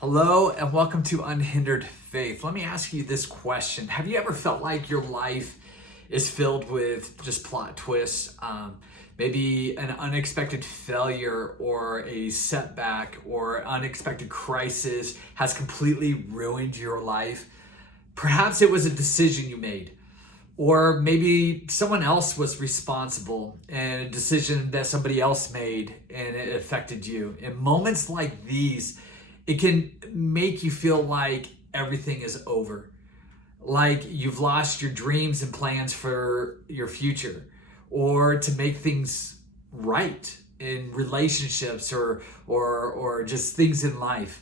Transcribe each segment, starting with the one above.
Hello and welcome to Unhindered Faith. Let me ask you this question. Have you ever felt like your life is filled with just plot twists? Maybe an unexpected failure or a setback or unexpected crisis has completely ruined your life. Perhaps it was a decision you made, or maybe someone else was responsible and a decision that somebody else made and it affected you. In moments like these, it can make you feel like everything is over, like you've lost your dreams and plans for your future, or to make things right in relationships or just things in life.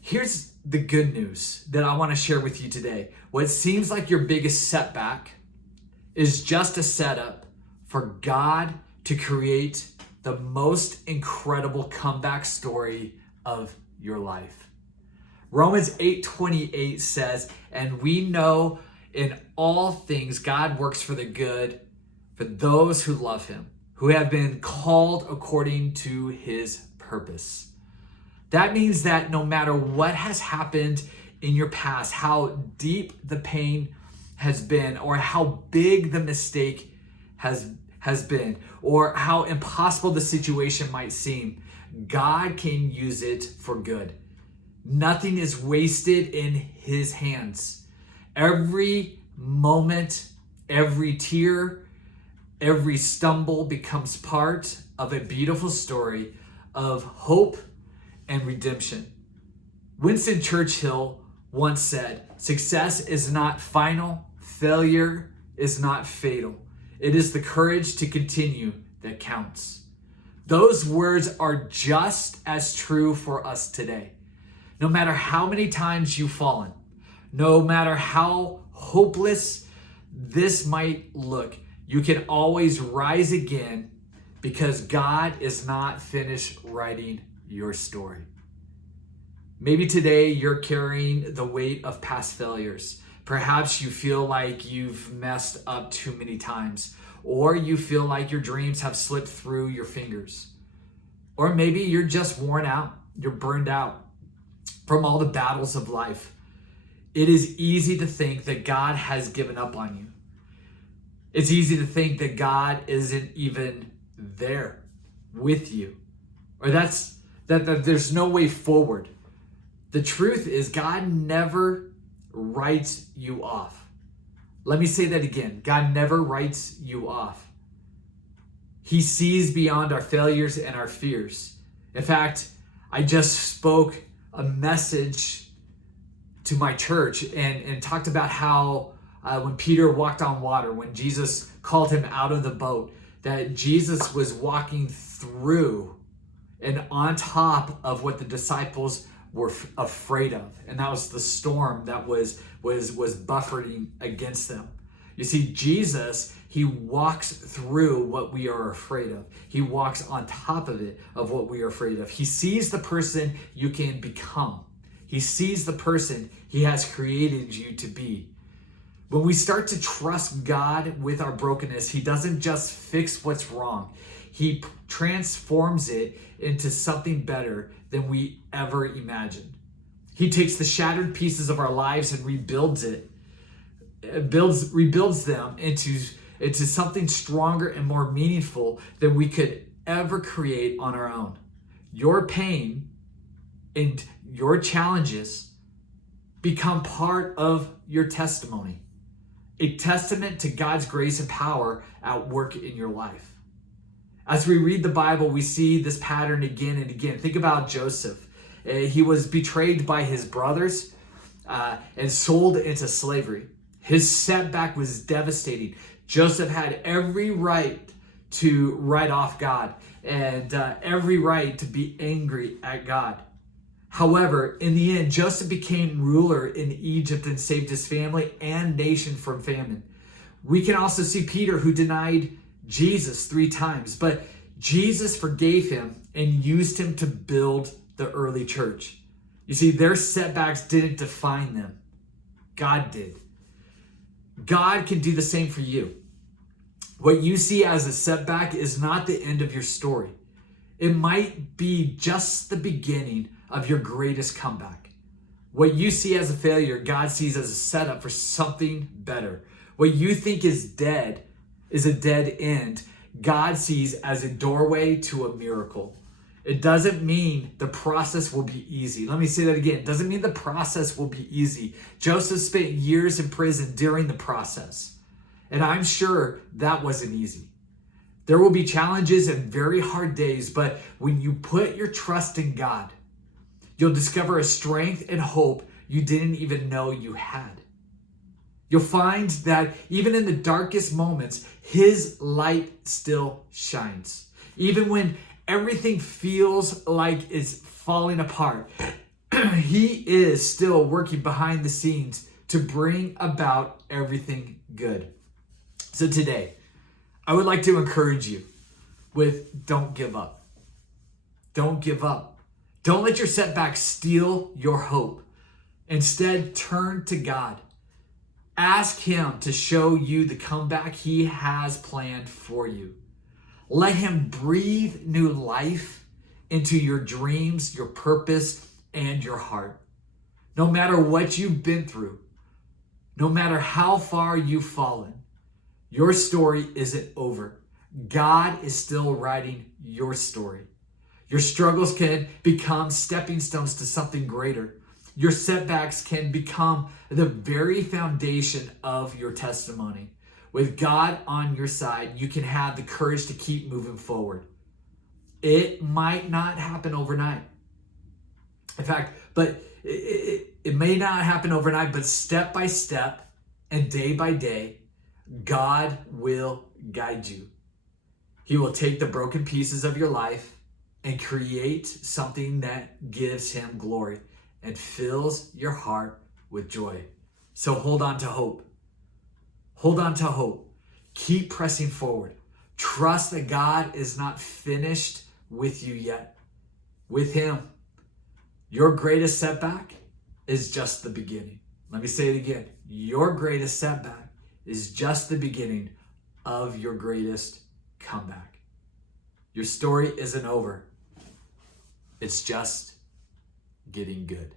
Here's the good news that I want to share with you today. What seems like your biggest setback is just a setup for God to create the most incredible comeback story of your life. Romans 8:28 says, and we know in all things God works for the good for those who love him, who have been called according to his purpose. That means that no matter what has happened in your past, how deep the pain has been, or how big the mistake has been, or how impossible the situation might seem, God can use it for good. Nothing is wasted in his hands. Every moment, every tear, every stumble becomes part of a beautiful story of hope and redemption. Winston Churchill once said, "Success is not final, failure is not fatal. It is the courage to continue that counts." Those words are just as true for us today. No matter how many times you've fallen, no matter how hopeless this might look, you can always rise again because God is not finished writing your story. Maybe today you're carrying the weight of past failures. Perhaps you feel like you've messed up too many times, or you feel like your dreams have slipped through your fingers. Or maybe you're just worn out, you're burned out from all the battles of life. It is easy to think that God has given up on you. It's easy to think that God isn't even there with you, or that there's no way forward. The truth is, God never writes you off. Let me say that again. God never writes you off. He sees beyond our failures and our fears. In fact, I just spoke a message to my church and talked about how when Peter walked on water, when Jesus called him out of the boat, that Jesus was walking through and on top of what the disciples were afraid of. And that was the storm that was buffeting against them. You see, Jesus, he walks through what we are afraid of. He walks on top of it, of what we are afraid of. He sees the person you can become. He sees the person he has created you to be. When we start to trust God with our brokenness, he doesn't just fix what's wrong. He transforms it into something better than we ever imagined. He takes the shattered pieces of our lives and rebuilds them into something stronger and more meaningful than we could ever create on our own. Your pain and your challenges become part of your testimony, a testament to God's grace and power at work in your life. As we read the Bible, we see this pattern again and again. Think about Joseph. He was betrayed by his brothers and sold into slavery. His setback was devastating. Joseph had every right to write off God and every right to be angry at God. However, in the end, Joseph became ruler in Egypt and saved his family and nation from famine. We can also see Peter, who denied Jesus 3 times, but Jesus forgave him and used him to build the early church. You see, their setbacks didn't define them. God did. God can do the same for you. What you see as a setback is not the end of your story. It might be just the beginning of your greatest comeback. What you see as a failure, God sees as a setup for something better. What you think is dead is a dead end. God sees as a doorway to a miracle. It doesn't mean the process will be easy. Let me say that again. It doesn't mean the process will be easy. Joseph spent years in prison during the process. And I'm sure that wasn't easy. There will be challenges and very hard days, but when you put your trust in God, you'll discover a strength and hope you didn't even know you had. You'll find that even in the darkest moments, His light still shines. Even when everything feels like it's falling apart, He is still working behind the scenes to bring about everything good. So today, I would like to encourage you with don't give up. Don't give up. Don't let your setbacks steal your hope. Instead, turn to God. Ask Him to show you the comeback He has planned for you. Let Him breathe new life into your dreams, your purpose, and your heart. No matter what you've been through, no matter how far you've fallen, your story isn't over. God is still writing your story. Your struggles can become stepping stones to something greater. Your setbacks can become the very foundation of your testimony. With God on your side, you can have the courage to keep moving forward. It might not happen overnight. In fact, but it may not happen overnight, but step by step and day by day, God will guide you. He will take the broken pieces of your life and create something that gives Him glory and fills your heart with joy. So hold on to hope. Hold on to hope. Keep pressing forward. Trust that God is not finished with you yet. With Him, your greatest setback is just the beginning. Let me say it again. Your greatest setback is just the beginning of your greatest comeback. Your story isn't over. It's just getting good.